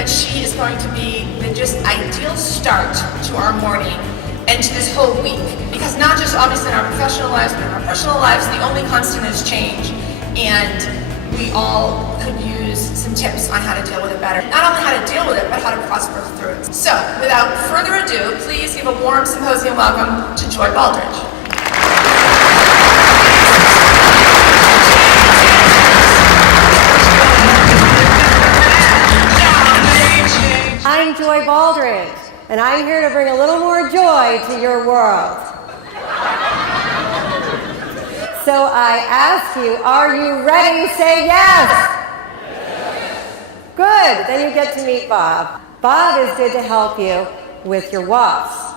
that she is going to be the just ideal start to our morning and to this whole week. Because not just obviously in our professional lives, but in our personal lives, the only constant is change. And we all could use some tips on how to deal with it better. Not only how to deal with it, but how to prosper through it. So, without further ado, please give a warm symposium welcome to Joy Baldrige. I'm Joy Baldrige, and I'm here to bring a little more joy to your world. So I ask you, are you ready? Say yes. Good, then you get to meet Bob. Bob is good to help you with your WAFs.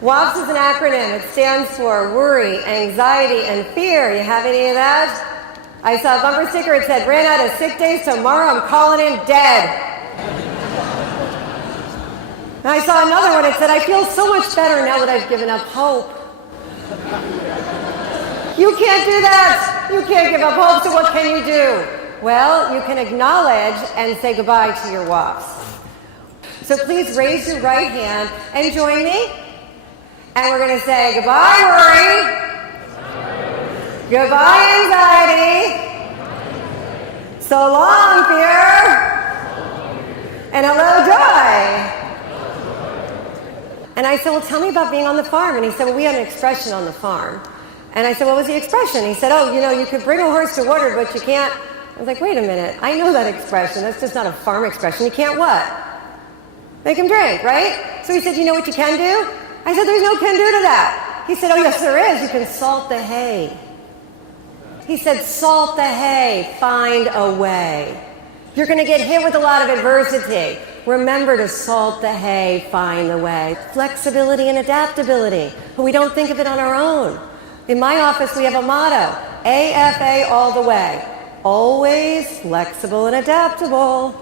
WAFs is an acronym. It stands for worry, anxiety, and fear. You have any of that? I saw a bumper sticker. It said, ran out of sick days tomorrow. I'm calling in dead. And I saw another one. It said, I feel so much better now that I've given up hope. You can't do that. You can't give up hope, so what can you do? Well, you can acknowledge and say goodbye to your WAFs. So please raise your right hand and join me. And we're going to say goodbye, worry. Goodbye, anxiety. So long, fear. And hello, joy. And I said, well, tell me about being on the farm. And he said, well, we had an expression on the farm. And I said, what was the expression? He said, oh, you could bring a horse to water, but you can't. I was like, wait a minute. I know that expression. That's just not a farm expression. You can't what? Make him drink, right? So he said, you know what you can do? I said, there's no can do to that. He said, oh, yes, there is. You can salt the hay. He said, salt the hay. Find a way. You're going to get hit with a lot of adversity. Remember to salt the hay, find the way. Flexibility and adaptability. But we don't think of it on our own. In my office, we have a motto, AFA all the way. Always flexible and adaptable.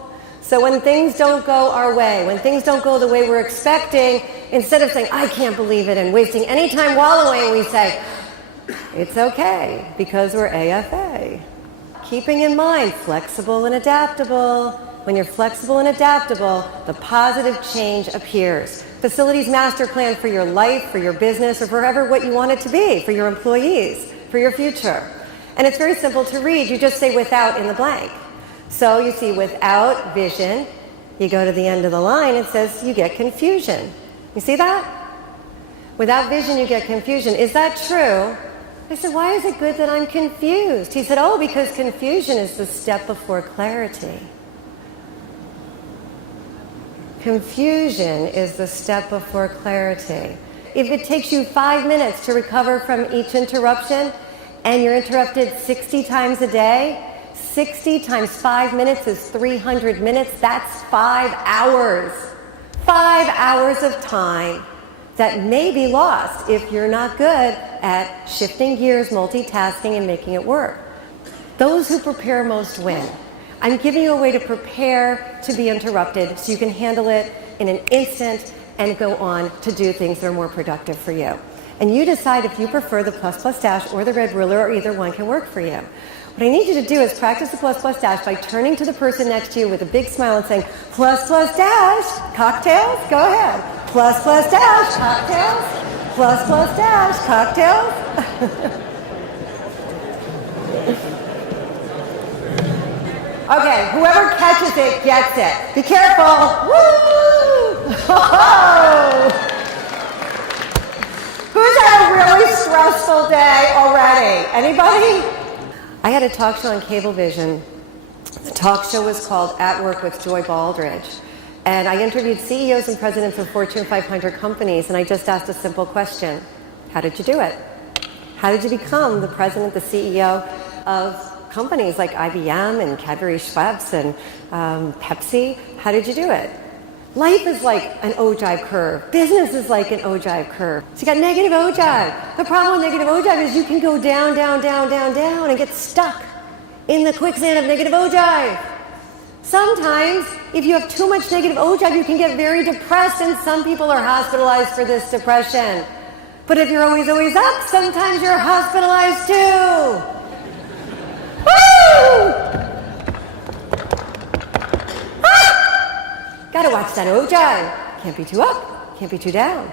So when things don't go our way, when things don't go the way we're expecting, instead of saying, I can't believe it, and wasting any time wallowing, we say, it's okay, because we're AFA. Keeping in mind, flexible and adaptable. When you're flexible and adaptable, the positive change appears. Facilities master plan for your life, for your business, or forever what you want it to be, for your employees, for your future. And it's very simple to read. You just say without in the blank. So you see without vision, you go to the end of the line, it says you get confusion. You see that? Without vision, you get confusion. Is that true? I said, why is it good that I'm confused? He said, oh, because confusion is the step before clarity. Confusion is the step before clarity. If it takes you 5 minutes to recover from each interruption, and you're interrupted 60 times a day, 60 times 5 minutes is 300 minutes. That's 5 hours. 5 hours of time that may be lost if you're not good at shifting gears, multitasking, and making it work. Those who prepare most win. I'm giving you a way to prepare to be interrupted so you can handle it in an instant and go on to do things that are more productive for you. And you decide if you prefer the plus plus dash or the red ruler, or either one can work for you. What I need you to do is practice the plus plus dash by turning to the person next to you with a big smile and saying, plus plus dash, cocktails, go ahead. Plus plus dash, cocktails, plus plus dash, cocktails. Okay, whoever catches it gets it. Be careful. Woo! Oh! Who's had a really stressful day already? Anybody? I had a talk show on Cablevision. The talk show was called At Work with Joy Baldrige. And I interviewed CEOs and presidents of Fortune 500 companies, and I just asked a simple question. How did you do it? How did you become the president, the CEO of companies like IBM and Cadbury Schweppes and Pepsi? How did you do it? Life is like an ogive curve. Business is like an ogive curve. So you got negative ogive. The problem with negative ogive is you can go down, down, down, down, down and get stuck in the quicksand of negative ogive. Sometimes, if you have too much negative ogive, you can get very depressed, and some people are hospitalized for this depression. But if you're always, always up, sometimes you're hospitalized too. Woo! Ah! Gotta watch that ojai. Can't be too up, can't be too down.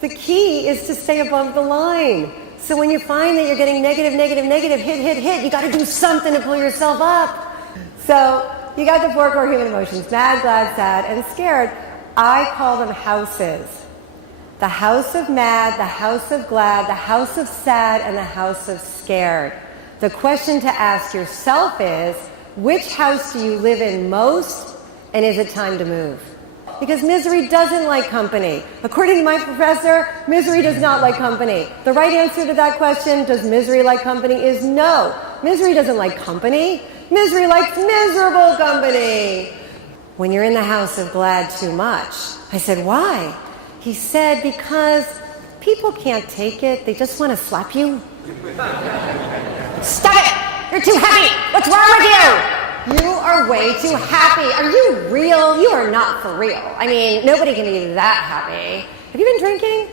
The key is to stay above the line. So when you find that you're getting negative, hit, you gotta do something to pull yourself up. So you got the 4 core human emotions, mad, glad, sad, and scared. I call them houses. The house of mad, the house of glad, the house of sad, and the house of scared. The question to ask yourself is, which house do you live in most, and is it time to move? Because misery doesn't like company. According to my professor, misery does not like company. The right answer to that question, does misery like company, is no. Misery doesn't like company. Misery likes miserable company. When you're in the house of glad too much. I said, why? He said, because people can't take it. They just want to slap you. Stop it! You're too happy! What's wrong with you? You are way too happy. Are you real? You are not for real. I mean, nobody can be that happy. Have you been drinking?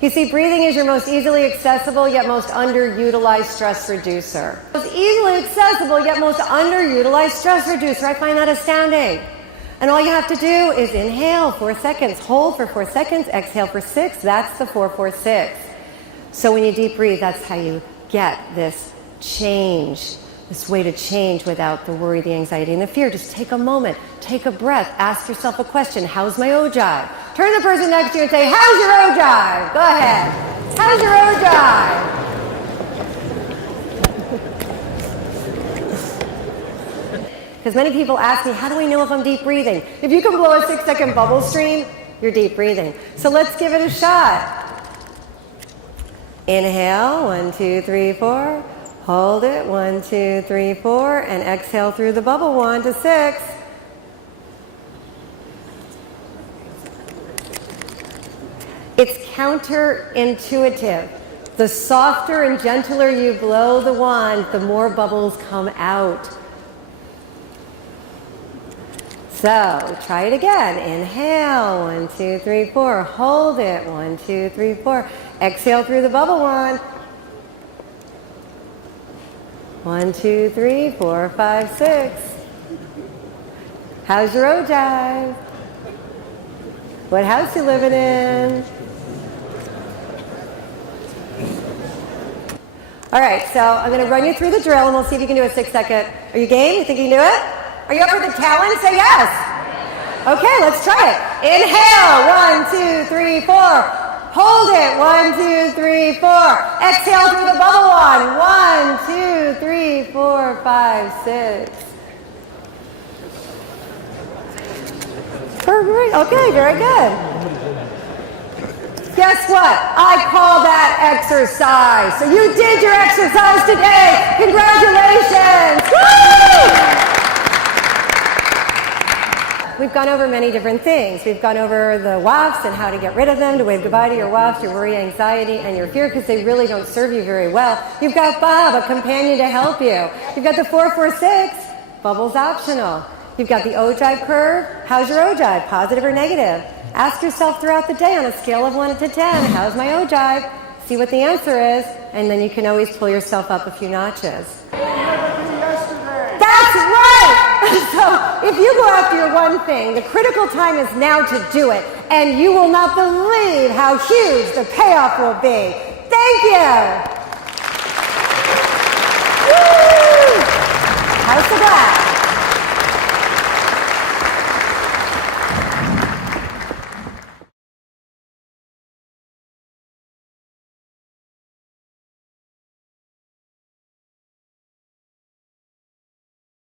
You see, breathing is your most easily accessible yet most underutilized stress reducer. Most easily accessible yet most underutilized stress reducer. I find that astounding. And all you have to do is inhale 4 seconds, hold for 4 seconds, exhale for 6. That's the 4-4-6. So when you deep breathe, that's how you get this change, this way to change without the worry, the anxiety, and the fear. Just take a moment, take a breath, ask yourself a question. How's my ojai? Turn the person next to you and say, how's your ojai? Go ahead. How's your ojai? Because many people ask me, how do I know if I'm deep breathing? If you can blow a 6-second bubble stream, you're deep breathing. So let's give it a shot. Inhale, 1, 2, 3, 4. Hold it, 1, 2, 3, 4. And exhale through the bubble, 1 to 6. It's counterintuitive. The softer and gentler you blow the wand, the more bubbles come out. So try it again. Inhale, 1, 2, 3, 4. Hold it, 1, 2, 3, 4. Exhale through the bubble wand. 1, 2, 3, 4, 5, 6. How's your ojai? What house you living in? All right, so I'm going to run you through the drill, and we'll see if you can do a 6-second. Are you game? You think you can do it? Are you up for the challenge? Say yes. Okay, let's try it. Inhale, 1, 2, 3, 4. Hold it, 1, 2, 3, 4. Exhale through the bubble wand. 1, 2, 3, 4, 5, 6. Okay, very good. Guess what? I call that exercise. So you did your exercise today. Congratulations. Woo! We've gone over many different things. We've gone over the WAFs and how to get rid of them, to wave goodbye to your WAFs, your worry, anxiety, and your fear, because they really don't serve you very well. You've got Bob, a companion to help you. You've got the 4-4-6, bubbles optional. You've got the ojai curve. How's your ojai? Positive or negative? Ask yourself throughout the day on a scale of 1 to 10, how's my ojai? See what the answer is, and then you can always pull yourself up a few notches. That's right! So if you go after your one thing, the critical time is now to do it, and you will not believe how huge the payoff will be. Thank you! Woo! House of Glass.